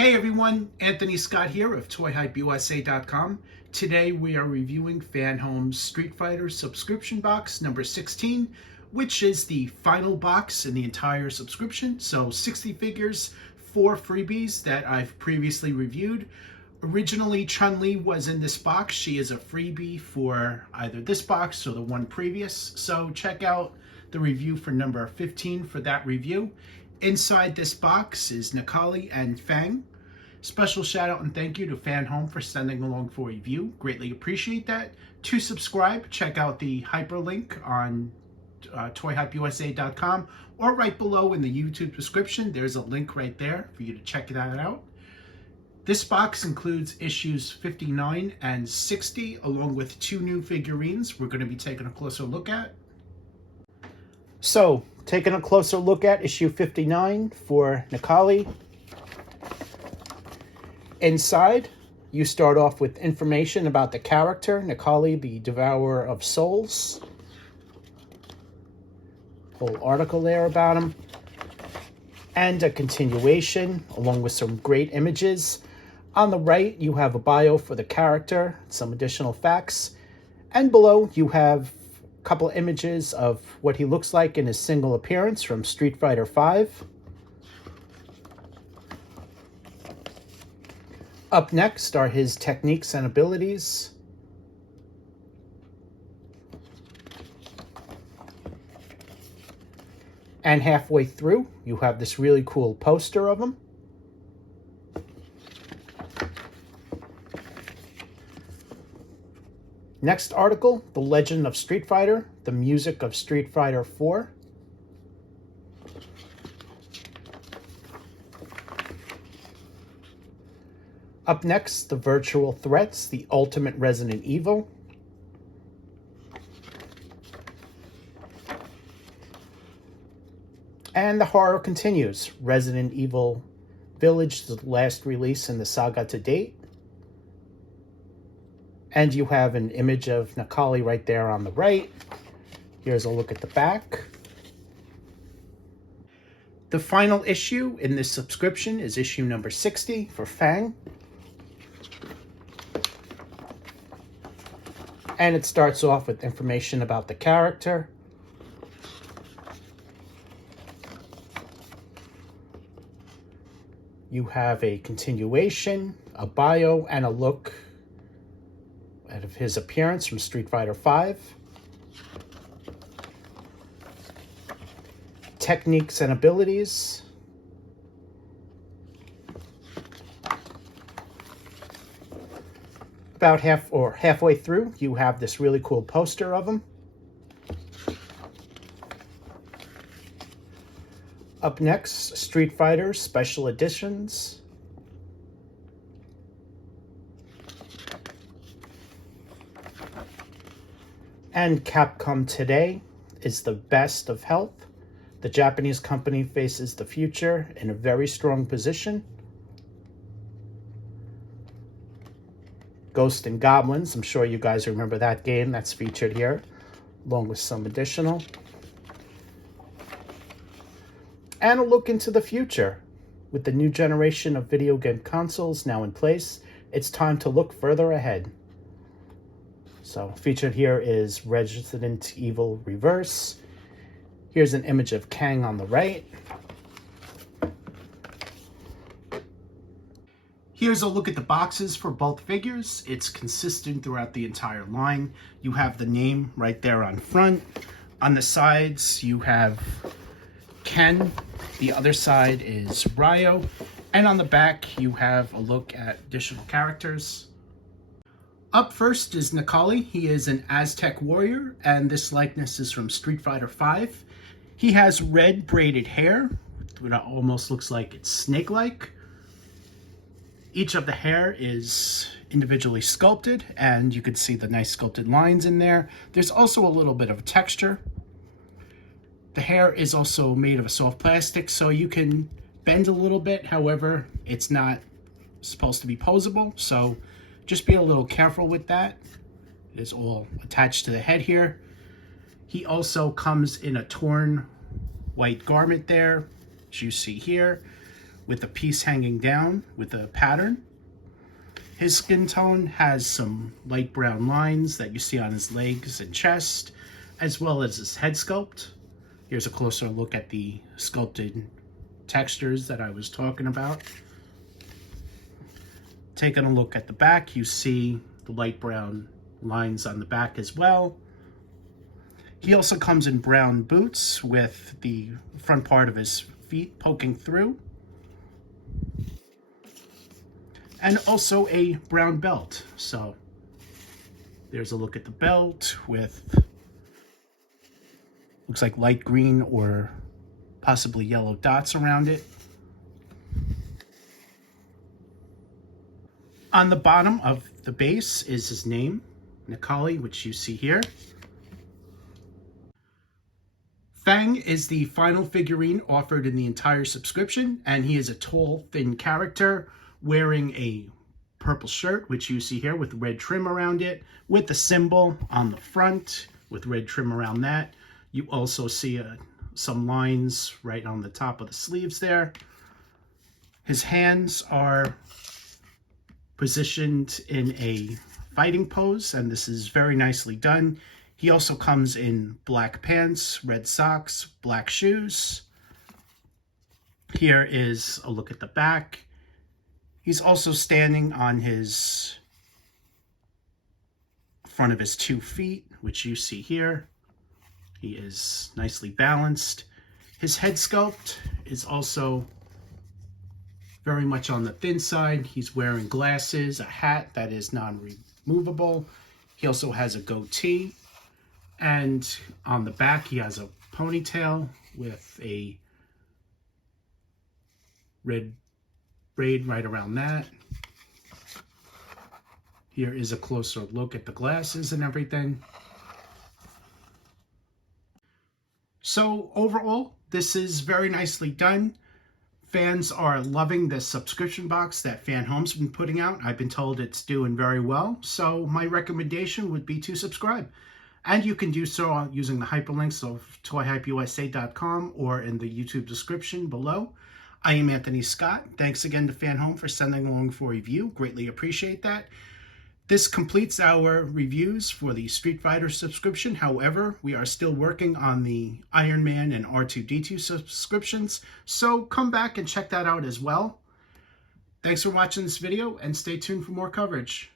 Hey everyone, Anthony Scott here of ToyHypeUSA.com. Today we are reviewing FanHome's Street Fighter subscription box number 16, which is the final box in the entire subscription. So 60 figures, 4 freebies that I've previously reviewed. Originally, Chun-Li was in this box. She is a freebie for either this box or the one previous. So check out the review for number 15 for that review. Inside this box is Necalli and Fang. Special shout out and thank you to FanHome for sending along for review. Greatly appreciate that. To subscribe, check out the hyperlink on ToyHypeUSA.com or right below in the YouTube description. There's a link right there for you to check that out. This box includes issues 59 and 60 along with 2 new figurines we're going to be taking a closer look at. So, taking a closer look at issue 59 for Necalli. Inside, you start off with information about the character, Necalli, the Devourer of Souls. Whole article there about him. And a continuation, along with some great images. On the right, you have a bio for the character, some additional facts. And below, you have couple images of what he looks like in his single appearance from Street Fighter V. Up next are his techniques and abilities. And halfway through, you have this really cool poster of him. Next article, The Legend of Street Fighter, the music of Street Fighter 4. Up next, The Virtual Threats, the ultimate Resident Evil. And the horror continues, Resident Evil Village, the last release in the saga to date. And you have an image of Necalli right there on the right. Here's a look at the back. The final issue in this subscription is issue number 60 for Fang. And it starts off with information about the character. You have a continuation, a bio, and a look of his appearance from Street Fighter V. Techniques and abilities. About halfway through, you have this really cool poster of him. Up next, Street Fighter Special Editions. And Capcom today is the best of health. The Japanese company faces the future in a very strong position. Ghosts and Goblins, I'm sure you guys remember that game that's featured here, along with some additional. And a look into the future. With the new generation of video game consoles now in place, it's time to look further ahead. So featured here is Resident Evil Reverse. Here's an image of Kang on the right. Here's a look at the boxes for both figures. It's consistent throughout the entire line. You have the name right there on front. On the sides, you have Ken. The other side is Ryo. And on the back, you have a look at additional characters. Up first is Necalli. He is an Aztec warrior, and this likeness is from Street Fighter V. He has red braided hair, which almost looks like it's snake-like. Each of the hair is individually sculpted, and you can see the nice sculpted lines in there. There's also a little bit of texture. The hair is also made of a soft plastic, so you can bend a little bit. However, it's not supposed to be posable, so just be a little careful with that. It is all attached to the head here. He also comes in a torn white garment there, as you see here, with a piece hanging down with a pattern. His skin tone has some light brown lines that you see on his legs and chest, as well as his head sculpt. Here's a closer look at the sculpted textures that I was talking about. Taking a look at the back, you see the light brown lines on the back as well. He also comes in brown boots with the front part of his feet poking through. And also a brown belt. So there's a look at the belt with, looks like light green or possibly yellow dots around it. On the bottom of the base is his name, Nikali, which you see here. Fang is the final figurine offered in the entire subscription, and he is a tall, thin character wearing a purple shirt, which you see here with red trim around it, with the symbol on the front with red trim around that. You also see some lines right on the top of the sleeves there. His hands are positioned in a fighting pose, and this is very nicely done. He also comes in black pants, red socks, black shoes. Here is a look at the back. He's also standing on his front of his 2 feet, which you see here. He is nicely balanced. His head sculpt is also very much on the thin side. He's wearing glasses, a hat that is non-removable. He also has a goatee. And on the back, he has a ponytail with a red braid right around that. Here is a closer look at the glasses and everything. So overall, this is very nicely done. Fans are loving this subscription box that FanHome's been putting out. I've been told it's doing very well. So my recommendation would be to subscribe. And you can do so using the hyperlinks of toyhypeusa.com or in the YouTube description below. I am Anthony Scott. Thanks again to FanHome for sending along for a review. Greatly appreciate that. This completes our reviews for the Street Fighter subscription. However, we are still working on the Iron Man and R2-D2 subscriptions, so come back and check that out as well. Thanks for watching this video, and stay tuned for more coverage.